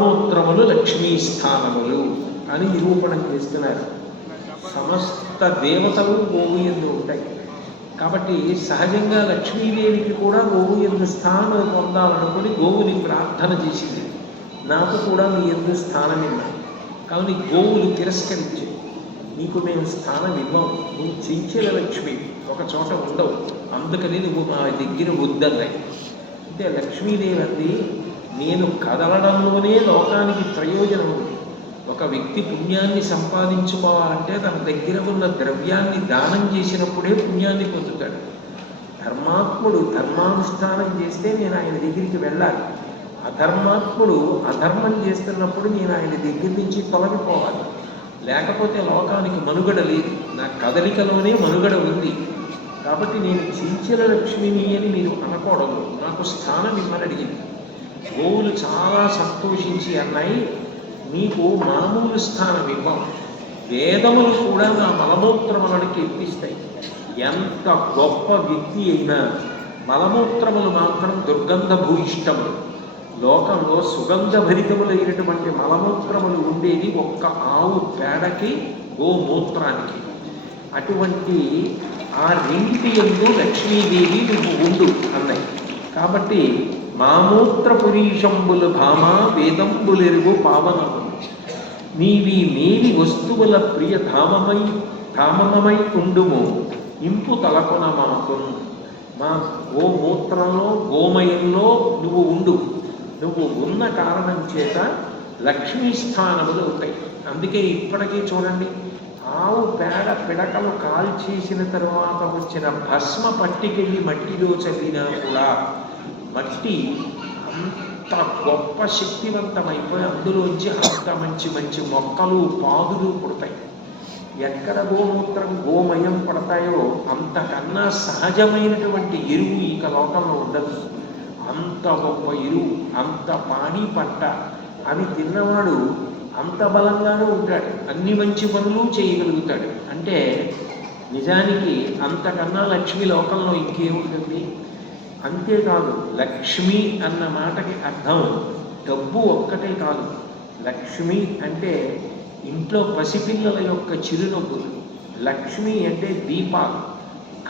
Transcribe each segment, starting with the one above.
మూత్రములు లక్ష్మీ స్థానములు అని నిరూపణం చేస్తున్నారు. సమస్త దేవతలు గోవు యందు ఉంటాయి కాబట్టి సహజంగా లక్ష్మీదేవికి కూడా గోవు యందు స్థానం పొందాలనుకుని గోవుని ప్రార్థన చేసింది. నాకు కూడా మీ యందు స్థానం ఇవ్వాలి. కానీ గోవులు తిరస్కరించి నీకు మేము స్థానం ఇవ్వం, నువ్వు చించిన లక్ష్మి ఒక చోట ఉండవు, అందుకని నువ్వు మా దగ్గర వద్దన్నాయి. అంటే లక్ష్మీదేవి అంది, నేను కదలడంలోనే లోకానికి ప్రయోజనం ఉంది. ఒక వ్యక్తి పుణ్యాన్ని సంపాదించుకోవాలంటే తన దగ్గర ఉన్న ద్రవ్యాన్ని దానం చేసినప్పుడే పుణ్యాన్ని పొందుతాడు. ధర్మాత్ముడు ధర్మానుష్ఠానం చేస్తే నేను ఆయన దగ్గరికి వెళ్ళాలి, అధర్మాత్ముడు అధర్మం చేస్తున్నప్పుడు నేను ఆయన దగ్గర నుంచి తొలగిపోవాలి. లేకపోతే లోకానికి మనుగడ లేదు. నా కదలికలోనే మనుగడ ఉంది. కాబట్టి నేను చించిన లక్ష్మిని అని మీరు అనకూడదు, నాకు స్థానం ఇమ్మని అడిగింది. గోవులు చాలా సంతోషించి అన్నాయి, నీకు మామూలు స్థానం ఇవ్వం, వేదములు కూడా నా మలమూత్రములకి ఎప్పిస్తాయి. ఎంత గొప్ప వ్యక్తి అయినా మలమూత్రములు మాత్రం దుర్గంధ భూయిష్టములు. లోకంలో సుగంధభరితములైనటువంటి మలమూత్రములు ఉండేది ఒక్క ఆవు పేడకి, గోమూత్రానికి. అటువంటి ఆ రెండిటి యందు లక్ష్మీదేవి నువ్వు ఉండు అన్నాయి. కాబట్టి మామూత్ర పురీషంబులు భామా వేదంబులెరుగు పావనము, నీవి మేలి వస్తువుల ప్రియ ధామమై ఉండుము ఇంపు తలకొన మాకు. మా గోమూత్రంలో గోమయంలో నువ్వు ఉండు. నువ్వు ఉన్న కారణం చేత లక్ష్మీ స్థానములు ఉంటాయి. అందుకే ఇప్పటికీ చూడండి, ఆవు పేడ పిడకలు కాల్చేసిన తరువాత వచ్చిన భస్మ పట్టికెళ్ళి మట్టిలో చల్లినా కూడా మట్టి అంత గొప్ప శక్తివంతమైపోయి అందులోంచి అంత మంచి మంచి మొక్కలు పాదులు పుడతాయి. ఎక్కడ గోమూత్రం గోమయం పడతాయో అంతకన్నా సహజమైనటువంటి ఎరువు ఇక లోకంలో ఉండదు. అంత గొప్ప ఎరువు, అంత పాడి పంట, అవి తిన్నవాడు అంత బలంగానే ఉంటాడు, అన్ని మంచి పనులు చేయగలుగుతాడు. అంటే నిజానికి అంతకన్నా లక్ష్మి లోకంలో ఇంకేముంటుంది. అంతేకాదు, లక్ష్మి అన్న మాటకి అర్థం డబ్బు ఒక్కటే కాదు. లక్ష్మి అంటే ఇంట్లో పసిపిల్లల యొక్క చిరునవ్వులు. లక్ష్మి అంటే దీపాలు.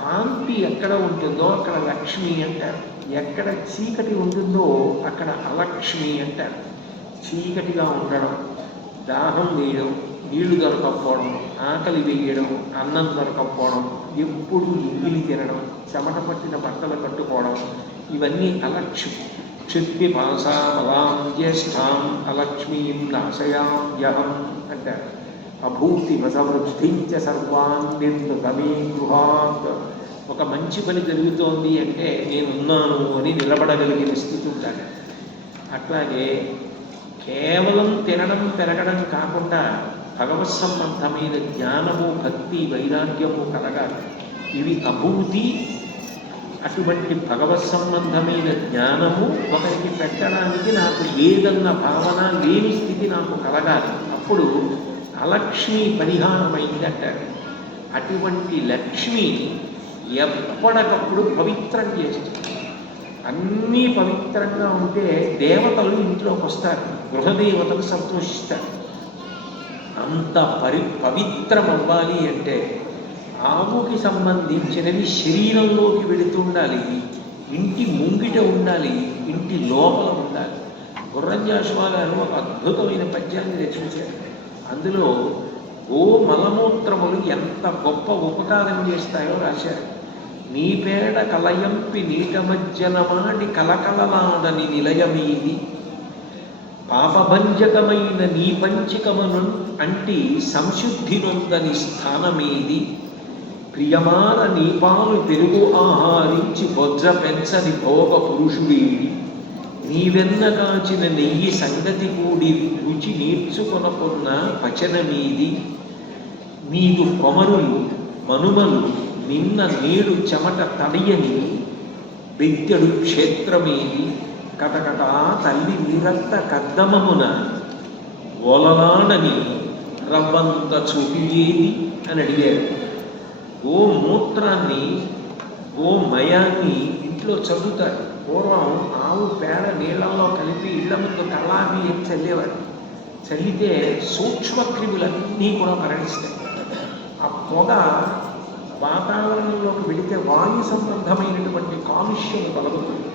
కాంతి ఎక్కడ ఉంటుందో అక్కడ లక్ష్మి అంటారు. ఎక్కడ చీకటి ఉంటుందో అక్కడ అలక్ష్మి అంటారు. చీకటిగా ఉండడం, దాహం వేయడం, నీళ్లు దొరకకపోవడం, ఆకలి వేయడం, అన్నం దొరకకపోవడం, ఎప్పుడు ఇంగిలి తినడం, చెమట పట్టిన బట్టలు కట్టుకోవడం, ఇవన్నీ అలక్ష్మి. క్షిత్తి పాసామలాం జ్యేష్ఠాం అలక్ష్మీం నాశయామ్యహం అంటారు. అభూతి వసవృద్ధించ సర్వాన్ నిర్గమే గృహాత్. ఒక మంచి పని జరుగుతోంది అంటే నేనున్నాను అని నిలబడగలిగిన స్థితి ఉంటాడు. అట్లాగే కేవలం తినడం పెరగడం కాకుండా భగవత్ సంబంధమైన జ్ఞానము, భక్తి, వైరాగ్యము కలగాలి. ఇవి అభూతి. అటువంటి భగవత్ సంబంధమైన జ్ఞానము ఒకరికి పెట్టడానికి నాకు లేదన్న భావన, లేని స్థితి నాకు కలగాలి. అప్పుడు అలక్ష్మి పరిహారమైంది అంటారు. అటువంటి లక్ష్మి ఎప్పటికప్పుడు పవిత్రం చేస్తుంది. అన్నీ పవిత్రంగా ఉంటే దేవతలు ఇంట్లోకి వస్తారు, గృహదేవతలు సంతోషిస్తారు. అంత పవిత్రం అవ్వాలి అంటే ఆవుకి సంబంధించినవి శరీరంలోకి వెళుతుండాలి, ఇంటి ముంగిట ఉండాలి, ఇంటి లోపల ఉండాలి. గుర్రంజాషువా గారు ఒక అద్భుతమైన పద్యాన్ని రచించారు. అందులో ఓ మలమూత్రములు ఎంత గొప్ప ఉపకారం చేస్తాయో రాశారు. నీ పేడ కలయంపి నీట మజ్జనమాడి కలకలలాడని నిలయమీది, పాపభంజకమైన నీ పంచికమును అంటి సంశుద్ధి నొందని స్థానమీది, ప్రియమాన నీ పాలు పెరుగు ఆహారించి బొజ్జ పెంచని భోగ పురుషుడీడి, నీవెన్న కాచిన నెయ్యి సంగతి కూడి రుచి నేర్చుకొనకున్న పచనమీది, నీదు కొమరులు మనుమలు నిన్న నేడు చెమట తడియని బెత్తెడు క్షేత్రమేది, కటకటా తల్లి నిరంత కద్దమమున ఓలలాడని రవ్వంత చూపియేది అని అడిగారు. గోమూత్రాన్ని, గోమయాన్ని ఇంట్లో చదువుతారు. పూర్వం ఆవు పేడ నీళ్లలో కలిపి ఇళ్ల ముందు కల్లాపి చల్లేవారు. చల్లితే సూక్ష్మక్రిములన్నీ కూడా మరణిస్తాయి. ఆ పొగ వాతావరణంలోకి వెళితే వాయు సంబంధమైనటువంటి కాలుష్యం కలుగుతుంది.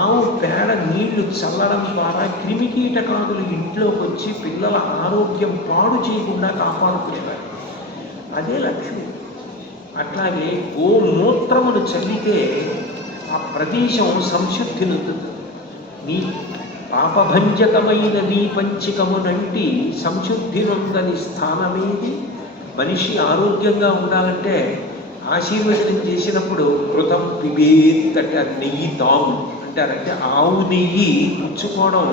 ఆవు పేడ నీళ్లు చల్లడం ద్వారా క్రిమికీటకాదులు ఇంట్లోకి వచ్చి పిల్లల ఆరోగ్యం పాడు చేయకుండా కాపాడుకునేవారు. అదే లక్ష్మి. అట్లాగే గోమూత్రమును చల్లితే ఆ ప్రదేశం సంశుద్ధి నొందుతుంది. నీ పాపభంజకమైన నీ పంచికమునంటి సంశుద్ధి నొందని స్థానమేది. మనిషి ఆరోగ్యంగా ఉండాలంటే ఆశీర్వచనం చేసినప్పుడు కృతం పిబేత్ అంటే అది నెయ్యి తాగు అంటారంటే ఆవు నెయ్యి పుచ్చుకోవడం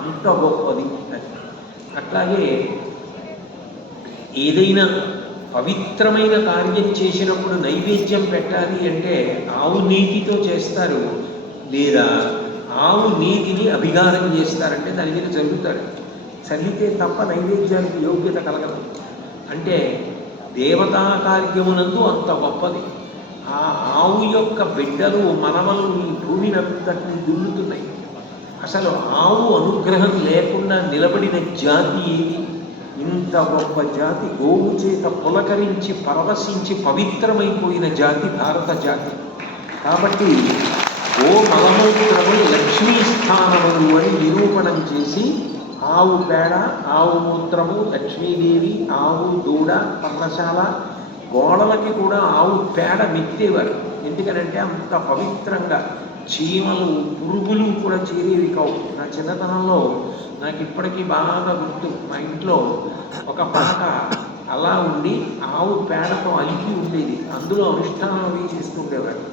అంత గొప్పది. అట్లాగే ఏదైనా పవిత్రమైన కార్యం చేసినప్పుడు నైవేద్యం పెట్టాలి అంటే ఆవు నీతితో చేస్తారు, లేదా ఆవు నీతిని అభిగారం చేస్తారంటే దాని మీద చల్లుతారు. చల్లితే తప్ప నైవేద్యానికి యోగ్యత కలగదు. అంటే దేవతా కార్యమునందు అంత గొప్పది. ఆ ఆవు యొక్క బిడ్డలు మనవలు ఈ భూమిని అంతటిని దున్నుతున్నాయి. అసలు ఆవు అనుగ్రహం లేకుండా నిలబడిన జాతి ఏది? ఇంత గొప్ప జాతి, గోవు చేత పులకరించి పరవశించి పవిత్రమైపోయిన జాతి భారత జాతి. కాబట్టి గో మలమూత్రము లక్ష్మీ స్థానములు అని నిరూపణం చేసి ఆవు పేడ, ఆవు మూత్రము, లక్ష్మీదేవి, ఆవు దూడ, పర్ణశాల గోడలకి కూడా ఆవు పేడ మెత్తేవారు. ఎందుకనంటే అంత పవిత్రంగా చీమలు పురుగులు కూడా చేరేవి కావు. నా చిన్నతనంలో నాకు ఇప్పటికీ బాగా గుర్తు, మా ఇంట్లో ఒక పాట అలా ఉండి ఆవు పేడతో అలికి ఉండేది. అందులో అనుష్ఠానం అవి చేస్తుండేవారు.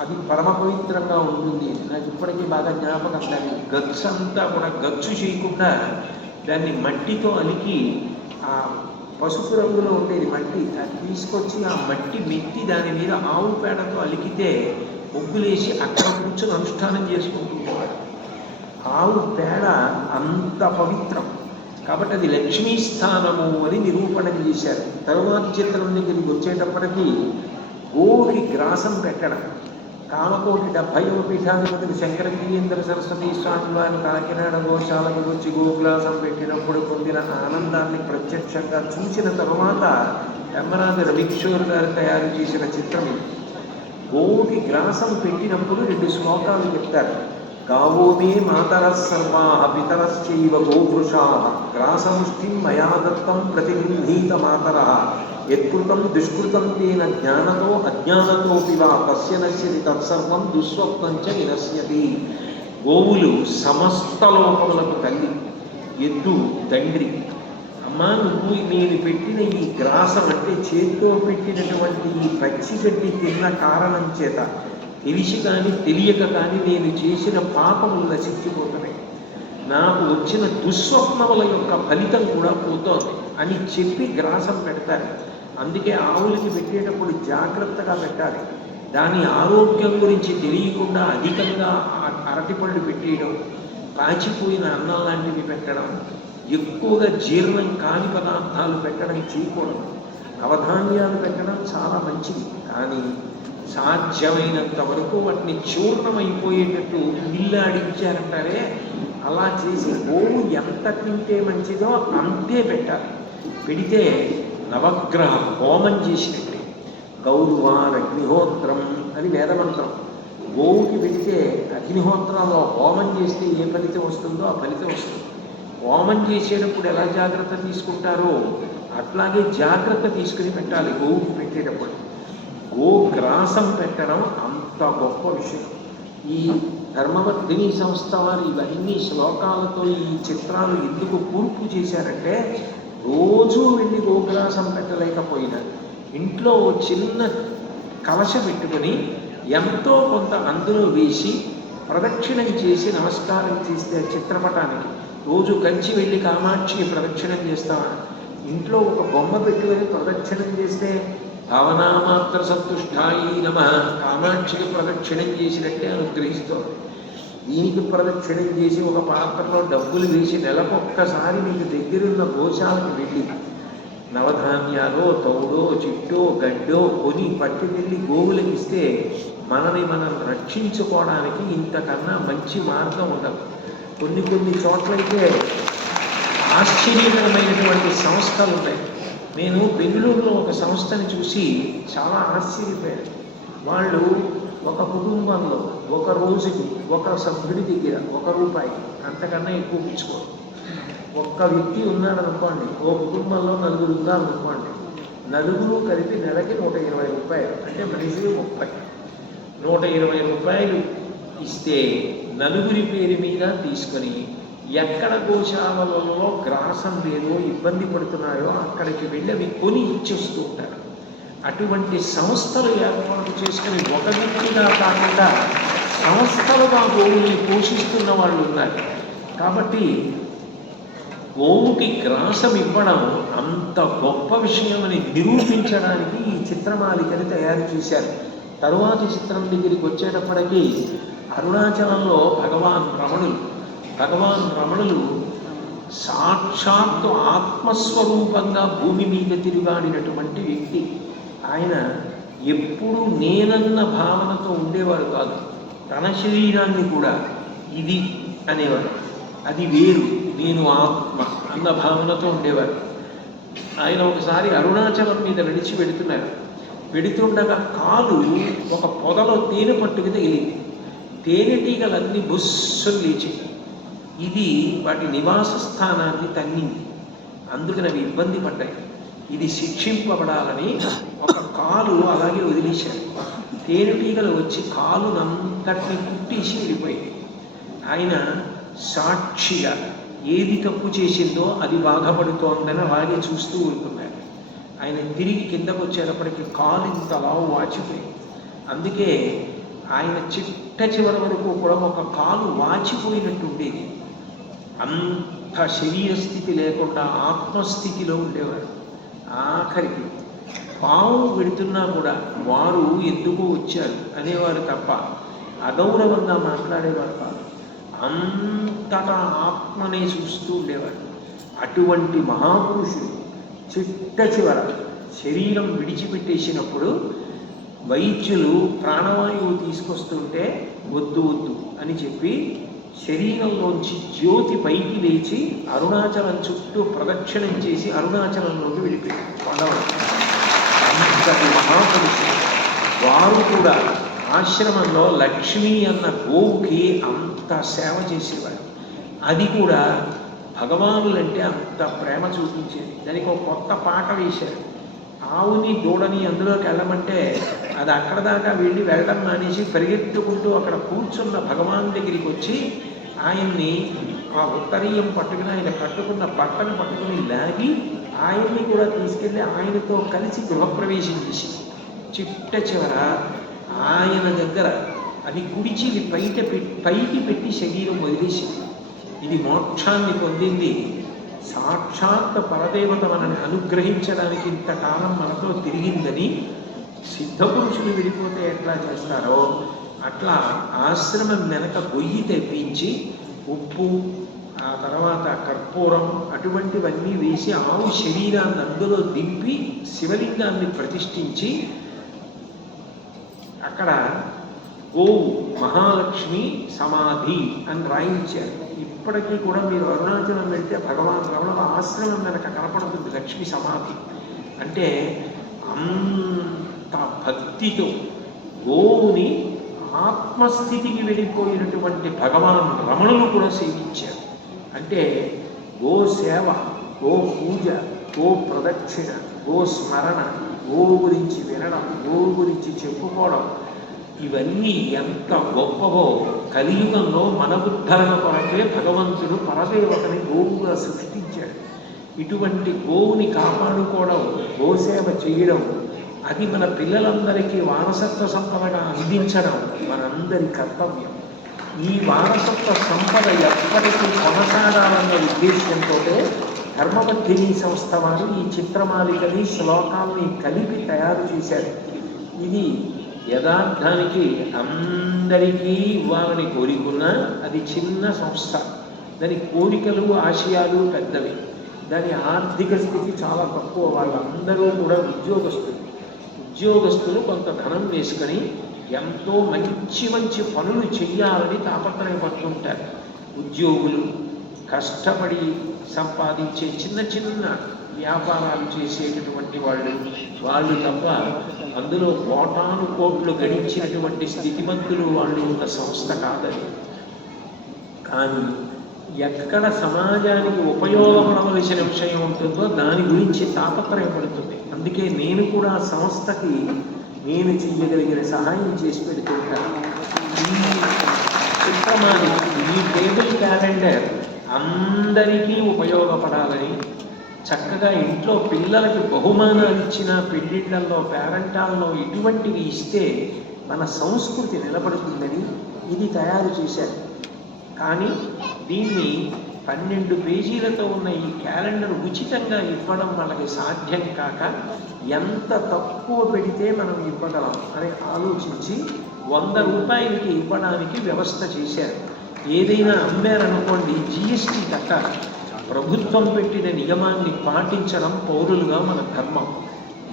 అది పరమ పవిత్రంగా ఉంటుంది. నాకు ఇప్పటికీ బాగా జ్ఞాపకం. దాన్ని గచ్చు అంతా కూడా గచ్చు చేయకుండా దాన్ని మట్టితో అలికి, ఆ పసుపు రంగులో ఉండేది మట్టి, అది తీసుకొచ్చి ఆ మట్టి మెత్తి దాని మీద ఆవు పేడతో అలికితే ముగ్గులేసి అక్కడ కూర్చొని అనుష్ఠానం చేసుకుంటుండేవాడు. ఆవు పేడ అంత పవిత్రం కాబట్టి అది లక్ష్మీ స్థానము అని నిరూపణం చేశారు. తరువాతి చిత్రం దగ్గరికి వచ్చేటప్పటికీ గోవుకి గ్రాసం పెట్టడం. కామకోటి 70వ పీఠాధిపతులు శంకరగిరీంద్ర సరస్వతి స్వామి వారిని కాకినాడ గోశాలకు వచ్చి గోగ్లాసం పెట్టినప్పుడు పొందిన ఆనందాన్ని ప్రత్యక్షంగా చూసిన తరువాత ఎమ్మరాజు రవికిషోర్ గారు తయారు చేసిన చిత్రం. గోవుకి గ్రాసం పెట్టినప్పుడు 2 శ్లోకాలు చెప్తారు. గావో మే మాతరః సర్వాః పితరశ్చైవ గోవృషాః గ్రాసముష్టిం మయా దత్తం ప్రతిగృహీత మాతరః యత్కృతం దుష్కృతం తేన జ్ఞానతో అజ్ఞానతోపి వా తస్య నశ్యతి తత్సర్వం దుస్వప్నం చ వినశ్యతి. గోవులు సమస్త లోకములకు తల్లి, ఎద్దు తండ్రి. అమ్మా, నువ్వు నేను పెట్టిన ఈ గ్రాసం అంటే చేతితో పెట్టినటువంటి ఈ పచ్చిగడ్డి తిన్న కారణం చేత తెలిసి కానీ తెలియక కానీ నేను చేసిన పాపములు నశించిపోతున్నాయి, నాకు వచ్చిన దుస్వప్నముల యొక్క ఫలితం కూడా పోతోంది అని చెప్పి గ్రాసం పెడతారు. అందుకే ఆవులకి పెట్టేటప్పుడు జాగ్రత్తగా పెట్టాలి. దాని ఆరోగ్యం గురించి తెలియకుండా అధికంగా అరటిపళ్ళు పెట్టేయడం, పాచిపోయిన అన్నం లాంటివి పెట్టడం, ఎక్కువగా జీర్ణం కాని పదార్థాలు పెట్టడం చేయకూడదు. నవధాన్యాలు పెట్టడం చాలా మంచిది, కానీ సాధ్యమైనంత వరకు వాటిని చూర్ణమైపోయేటట్టు మిల్లాడించారంటారే, అలా చేసి గోవు ఎంత తింటే మంచిదో అంతే పెట్టాలి. పెడితే నవగ్రహ హోమం చేసినట్టే. గౌరవాన్ అగ్నిహోత్రం అని వేదమంత్రం. గోవుకి పెడితే అగ్నిహోత్రంలో హోమం చేస్తే ఏ ఫలితం వస్తుందో ఆ ఫలితం వస్తుంది. హోమం చేసేటప్పుడు ఎలా జాగ్రత్త తీసుకుంటారో అట్లాగే జాగ్రత్త తీసుకుని పెట్టాలి గోవుకి పెట్టేటప్పుడు. గోగ్రాసం పెట్టడం అంత గొప్ప విషయం. ఈ ధర్మవర్ధిని సంస్థ వారు ఇవన్నీ శ్లోకాలతో ఈ చిత్రాలు ఎందుకు కూర్పు చేశారంటే, రోజూ వెళ్ళి గోగ్రాసం పెట్టలేకపోయినా ఇంట్లో చిన్న కలశ పెట్టుకొని ఎంతో కొంత అందులో వేసి ప్రదక్షిణం చేసి నమస్కారం చేస్తే చిత్రపటానికి రోజు కంచి వెళ్ళి కామాక్షి ప్రదక్షిణం చేస్తామా, ఇంట్లో ఒక బొమ్మ పెట్టుకొని ప్రదక్షిణం చేస్తే భావనామాత్ర సంతుష్టాయి నమః కామాక్షికి ప్రదక్షిణం చేసినట్టే అనుగ్రహిస్తోంది. దీనికి ప్రదక్షిణం చేసి ఒక పాత్రలో డబ్బులు వేసి నెలకొక్కసారి మీకు దగ్గరున్న గోశాలకు వెళ్ళి నవధాన్యాలో తౌడో చిట్టో గడ్డో కొని పట్టుకెళ్ళి గోవులకు ఇస్తే మనని మనం రక్షించుకోవడానికి ఇంతకన్నా మంచి మార్గం ఉండదు. కొన్ని చోట్లయితే ఆశ్చర్యకరమైనటువంటి సంస్థలు ఉన్నాయి. నేను బెంగళూరులో ఒక సంస్థని చూసి చాలా ఆశ్చర్యపోయాను. వాళ్ళు ఒక కుటుంబంలో ఒక రోజుకి ఒక సభ్యుడి దగ్గర ₹1 అంతకన్నా ఎక్కువ పుచ్చుకోరు. ఒక్క వ్యక్తి ఉన్నాడు అనుకోండి, ఓ కుటుంబంలో 4 ఉన్నారనుకోండి, నలుగురు కలిపి నెలకి ₹120, అంటే మనిషికి 30. ₹120 ఇస్తే నలుగురి పేరు మీద తీసుకొని ఎక్కడ గోశాలలో గ్రాసం లేదో ఇబ్బంది పడుతున్నాయో అక్కడికి వెళ్ళి అవి కొని ఇచ్చేస్తూ ఉంటారు. అటువంటి సంస్థలు ఏర్పాటు చేసుకుని ఒక వ్యక్తిగా కాకుండా సంస్థలుగా గోవుల్ని పోషిస్తున్న వాళ్ళు ఉన్నారు. కాబట్టి గోవుకి గ్రాసం ఇవ్వడం అంత గొప్ప విషయం అని నిరూపించడానికి ఈ చిత్రమాలికని తయారు చేశారు. తరువాతి చిత్రం దగ్గరికి వచ్చేటప్పటికీ అరుణాచలంలో భగవాన్ రమణులు సాక్షాత్తు ఆత్మస్వరూపంగా భూమి మీద తిరుగాడినటువంటి వ్యక్తి. ఆయన ఎప్పుడూ నేనన్న భావనతో ఉండేవారు కాదు. తన శరీరాన్ని కూడా ఇది అనేవారు, అది వేరు, నేను ఆత్మ అన్న భావనతో ఉండేవారు. ఆయన ఒకసారి అరుణాచలం మీద నడిచి వెడుతుండగా కాలు ఒక పొదలో తేనె పట్టుకు తగిలింది. తేనెటీగలన్నీ బుస్సులు లేచి ఇది వాటి నివాస స్థానాన్ని తన్నింది. అందుకని అవి ఇబ్బంది పడ్డాయి. ఇది శిక్షింపబడాలని ఒక కాలు అలాగే వదిలేశారు. తేనెటీగలు వచ్చి కాలునంతటిని కుట్టేసి వెళ్ళిపోయింది. ఆయన సాక్షిగా ఏది తప్పు చేసిందో అది బాధపడుతోందని అలాగే చూస్తూ ఊరుకున్నారు. ఆయన తిరిగి కిందకు వచ్చేటప్పటికి కాలు ఇంతలా వాచిపోయింది. అందుకే ఆయన చివరి వరకు కూడా ఒక కాలు వాచిపోయినట్టు ఉండేది. అంత శరీర స్థితి లేకుండా ఆత్మస్థితిలో ఉండేవారు. ఆఖరికి పాము వెడుతున్నా కూడా వారు ఎందుకు వచ్చారు అనేవారు తప్ప అగౌరవంగా మాట్లాడేవారు కాదు. అంతటా ఆత్మనే చూస్తూ ఉండేవారు. అటువంటి మహాపురుషుడు చివర శరీరం విడిచిపెట్టేసినప్పుడు వైద్యులు ప్రాణవాయువు తీసుకొస్తుంటే వద్దు అని చెప్పి శరీరంలోంచి జ్యోతి పైకి లేచి అరుణాచలం చుట్టూ ప్రదక్షిణం చేసి అరుణాచలంలోకి వెళ్ళిపోయారు. అంతటి మహాపురుషులు వారు కూడా ఆశ్రమంలో లక్ష్మి అన్న గోవుకి అంత సేవ చేసేవారు. అది కూడా భగవానులంటే అంత ప్రేమ చూపించేది. దానికి ఒక కొత్త పాట వేశారు. ఆవుని దూడని అందులోకి వెళ్ళమంటే అది అక్కడ దాకా వెళ్ళడం మానేసి పరిగెత్తుకుంటూ అక్కడ కూర్చున్న భగవాన్ దగ్గరికి వచ్చి ఆయన్ని ఆ ఉత్తరీయం పట్టుకుని ఆయన కట్టుకున్న బట్టను పట్టుకుని లాగి ఆయన్ని కూడా తీసుకెళ్ళి ఆయనతో కలిసి గృహప్రవేశం చేసి చివర ఆయన దగ్గర అది కుడిచి పైకి పెట్టి శరీరం వదిలేసింది. ఇది మోక్షాన్ని పొందింది. సాక్షాత్ పరదేవత మనని అనుగ్రహించడానికి ఇంతకాలం మనతో తిరిగిందని సిద్ధపురుషులు విడిపోతే ఎట్లా చేస్తారో అట్లా ఆశ్రమం వెనక గొయ్యి తెప్పించి ఉప్పు, ఆ తర్వాత కర్పూరం అటువంటివన్నీ వేసి ఆవు శరీరాన్ని అందులో దింపి శివలింగాన్ని ప్రతిష్ఠించి అక్కడ గోవు మహాలక్ష్మి సమాధి అని రాయించారు. ఇప్పటికీ కూడా మీరు అరుణాచలం వెళ్తే భగవాన్ రమణుల ఆశ్రమం వెనక కనపడుతుంది లక్ష్మి సమాధి. అంటే అంత భక్తితో గోవుని ఆత్మస్థితికి వెళ్ళిపోయినటువంటి భగవాన్ రమణులు కూడా సేవించారు. అంటే గో సేవ, గో పూజ, గో ప్రదక్షిణ, గో స్మరణ, గోవు గురించి వినడం, గోవు గురించి చెప్పుకోవడం, ఇవన్నీ ఎంత గొప్పవో. కలియుగంలో మన ఉద్ధరణ కొరకే భగవంతుడు పరదేవతని గోవుగా సృష్టించాడు. ఇటువంటి గోవుని కాపాడుకోవడం, గోసేవ చేయడం, అది మన పిల్లలందరికీ వారసత్వ సంపదగా అందించడం మనందరి కర్తవ్యం. ఈ వారసత్వ సంపద ఎప్పటికీ కొనసాగాలన్న ఉద్దేశంతో ధర్మవర్ధిని సంస్థ వారు ఈ చిత్రమాలికని శ్లోకాల్ని కలిపి తయారు చేశారు. ఇది యథార్థానికి అందరికీ ఇవ్వాలని కోరికున్నా అది చిన్న సంస్థ. దాని కోరికలు ఆశయాలు పెద్దవి. దాని ఆర్థిక స్థితి చాలా తక్కువ. వాళ్ళందరూ కూడా ఉద్యోగస్తులు కొంత ధనం వేసుకొని ఎంతో మంచి మంచి పనులు చెయ్యాలని తాపత్రయపడుతుంటారు. ఉద్యోగులు, కష్టపడి సంపాదించే చిన్న చిన్న వ్యాపారాలు చేసేటటువంటి వాళ్ళు తప్ప అందులో కోటాను కోట్లు గడించినటువంటి స్థితిమంతులు వాళ్ళు ఉన్న సంస్థ కాదని. కానీ ఎక్కడ సమాజానికి ఉపయోగపడవలసిన విషయం ఉంటుందో దాని గురించి తాపత్రయపడుతుంది. అందుకే నేను కూడా సంస్థకి నేను చేయగలిగిన సహాయం చేసి పెడుతుంటాను. ఈ చిత్రమాని, ఈ టేబుల్ క్యాలెండర్ అందరికీ ఉపయోగపడాలని, చక్కగా ఇంట్లో పిల్లలకి బహుమానాలు ఇచ్చిన పెళ్ళిళ్ళల్లో, పేరంటాల్లో ఇటువంటివి ఇస్తే మన సంస్కృతి నిలబడుతుందని ఇది తయారు చేశారు. కానీ దీన్ని 12 పేజీలతో ఉన్న ఈ క్యాలెండర్ ఉచితంగా ఇవ్వడం వాళ్ళకి సాధ్యం కాక ఎంత తక్కువ పెడితే మనం ఇవ్వగలం అని ఆలోచించి 100 రూపాయలకి ఇవ్వడానికి వ్యవస్థ చేశారు. ఏదైనా అమ్మారనుకోండి జిఎస్టీ కట్టాలి. ప్రభుత్వం పెట్టిన నియమాన్ని పాటించడం పౌరులుగా మన ధర్మం.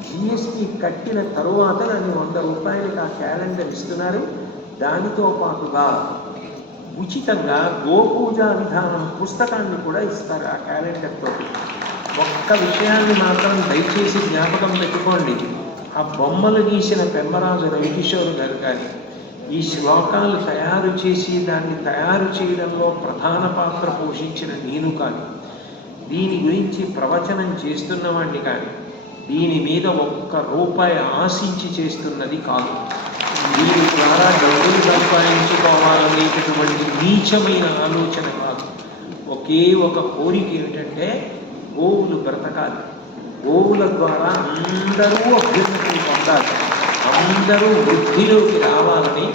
జిఎస్టీ కట్టిన తరువాత దాన్ని 100 రూపాయలకి ఆ క్యాలెండర్ ఇస్తున్నారు. దానితో పాటుగా ఉచితంగా గోపూజా విధానం పుస్తకాన్ని కూడా ఇస్తారు ఆ క్యాలెండర్తో. ఒక్క విషయాన్ని మాత్రం దయచేసి జ్ఞాపకం పెట్టుకోండి. ఆ బొమ్మలు గీసిన పెమ్మరాజు రవికిషోర్ గారు కానీ, ఈ శ్లోకాలు తయారు చేసి దాన్ని తయారు చేయడంలో ప్రధాన పాత్ర పోషించిన నేను కానీ, దీని గురించి ప్రవచనం చేస్తున్నవాడిని కానీ, దీని మీద ఒక్క రూపాయి ఆశించి చేస్తున్నది కాదు. దీని ద్వారా డబ్బులు సంపాదించుకోవాలనేటటువంటి నీచమైన ఆలోచన కాదు. ఒకే ఒక కోరిక ఏమిటంటే గోవులు బ్రతకాలి. గోవుల ద్వారా అందరూ అభ్యున్నతిని పొందాలి, అందరూ వృద్ధిలోకి రావాలని,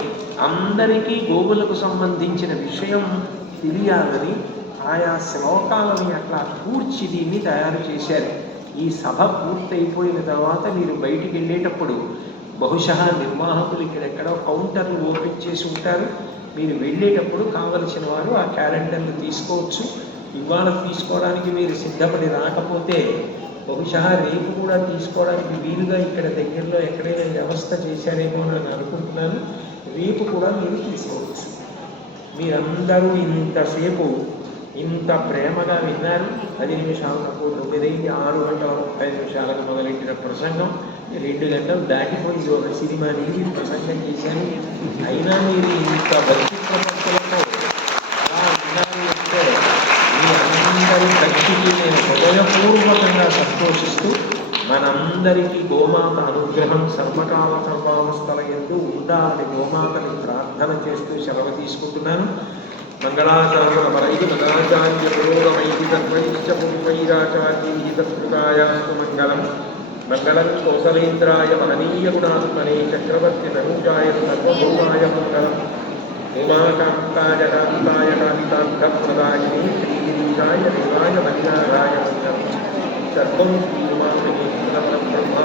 అందరికీ గోవులకు సంబంధించిన విషయం తెలియాలని ఆయా శ్లోకాలని అట్లా కూర్చి దీన్ని తయారు చేశారు. ఈ సభ పూర్తయిపోయిన తర్వాత మీరు బయటికి వెళ్ళేటప్పుడు బహుశా నిర్వాహకులు ఇక్కడెక్కడో కౌంటర్లు ఓపెన్ చేసి ఉంటారు. మీరు వెళ్ళేటప్పుడు కావలసిన వారు ఆ క్యాలెండర్లు తీసుకోవచ్చు. ఇవాళ తీసుకోవడానికి మీరు సిద్ధపడి రాకపోతే బహుశా రేపు కూడా తీసుకోవడానికి వీలుగా ఇక్కడ దగ్గరలో ఎక్కడైనా వ్యవస్థ చేశారేమో అని అనుకుంటున్నాను. రేపు కూడా మీరు తీసుకోవచ్చు. మీరందరూ ఇంతసేపు ఇంత ప్రేమగా విన్నారు. 10 నిమిషాలకు 9 6 గంటల 30 నిమిషాలకు మొదలెట్టిన ప్రసంగం 2 గంటలు దాటిపోయింది. ఒక సినిమా నీటి ప్రసంగం చేశాను. అయినా మీరు ఇంత భక్తి ప్రపంచంలో అలా విన్నారు అంటే మీ అందరి భక్తికి నేను హృదయపూర్వకంగా సంతోషిస్తూ, మనందరికీ గోమాత అనుగ్రహం సర్వకాల సర్వావస్థల యందు ఉండాలని గోమాతని ప్రార్థన చేస్తూ సెలవు తీసుకుంటున్నాను. మంగళాచార్యపరైః మదాచార్య పురోగమైః సర్వైశ్చ పూర్వైరాచార్యైః తత్కృతాయాస్తు మంగళం. మంగళం కౌసలేంద్రాయ మహనీయ గుణాత్మనే చక్రవర్తి తనూజాయ సర్వభౌమాయ మంగళం. ఉమాకాంతాయ కాంతాయ కాంతార్థప్రదాయినే శ్రీగిరీశాయ దేవాయ మణినారాయ మంగళం. సర్వం శ్రీమాతృ బ్రహ్మ